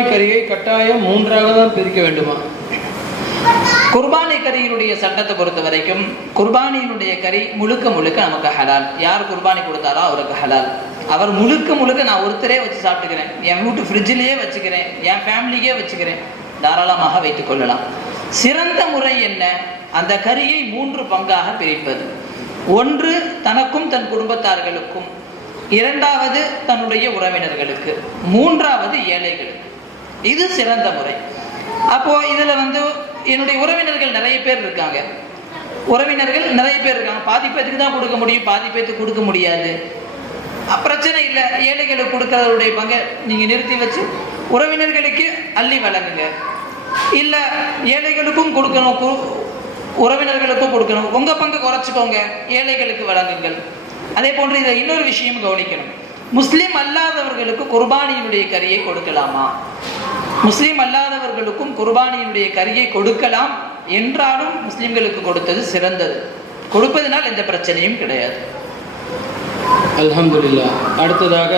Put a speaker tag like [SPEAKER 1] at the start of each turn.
[SPEAKER 1] குர்பானை கரியை கட்டாயம் மூன்றாக தான் பிரிக்க வேண்டுமா?
[SPEAKER 2] குர்பானை கரியினுடைய சட்டத்தை பொறுத்த வரைக்கும் குர்பானியினுடைய கறி முழுக்க முழுக்க நமக்கு ஹலால். யார் குர்பானி கொடுத்தாரோ அவருக்கு ஹலால். அவர் முழுக்க முழுக்க நான் ஒருத்தரே வச்சு சாப்பிட்டுக்கிறேன். என் வீட்டு ஃப்ரிட்ஜிலேயே வச்சுக்கிறேன். என் ஃபேமிலிக்கே வச்சுக்கிறேன். தாராளமாக வைத்துக் கொள்ளலாம். சிறந்த முறை என்ன? அந்த கரியை மூன்று பங்காக பிரிப்பது. ஒன்று தனக்கும் தன் குடும்பத்தார்களுக்கும். இரண்டாவது தன்னுடைய உறவினர்களுக்கு. மூன்றாவது ஏழைகளுக்கு. இது சிறந்த முறை. அப்போ இதுல வந்து என்னுடைய உறவினர்கள் நிறைய பேர் இருக்காங்க. உறவினர்கள் நிறைய பேர் இருக்காங்க. பாதி பேத்துக்கு தான் கொடுக்க முடியும் பாதி பேத்துக்கு கொடுக்க முடியாது. பிரச்சனை இல்லை. ஏழைகளுக்கு கொடுக்கறதுடைய பங்கை நீங்க நிறுத்தி வச்சு உறவினர்களுக்கு அள்ளி வழங்குங்க. இல்ல ஏழைகளுக்கும் கொடுக்கணும் கு- உறவினர்களுக்கும் கொடுக்கணும். உங்க பங்கு குறைச்சிக்கோங்க. ஏழைகளுக்கு வழங்குங்கள். அதே போன்று இதை இன்னொரு விஷயம் கவனிக்கணும். முஸ்லீம் அல்லாதவர்களுக்கு குர்பானியினுடைய கரியை கொடுக்கலாமா? முஸ்லிம் அல்லாதவர்களுக்கும் குர்பானியினுடைய கரியை கொடுக்கலாம் என்றாலும் முஸ்லிம்களுக்கு கொடுத்தது சிறந்தது. கொடுப்பதனால் எந்த பிரச்சனையும் கிடையாது.
[SPEAKER 1] அலமதுல்லா அடுத்ததாக